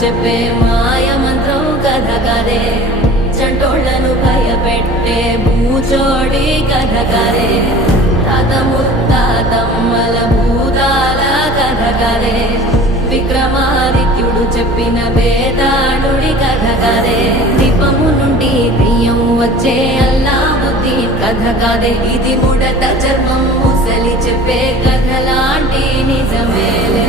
చెప్పే మాయ మంత్రం కథ కదే చంటోళ్లను భయపెట్టే భూచోడి కథ కదే తాత ముత్తాతమ్మల భూతాల కథ కదే విక్రమాదిత్యుడు చెప్పిన వేదాడుడి కథ కదే దీపము నుండి దెయ్యం వచ్చే అల్లావుద్దీన్ కథ కాదే ఇది ముడత చర్మం ముసలి చెప్పే కథ లాంటి నిజమేలే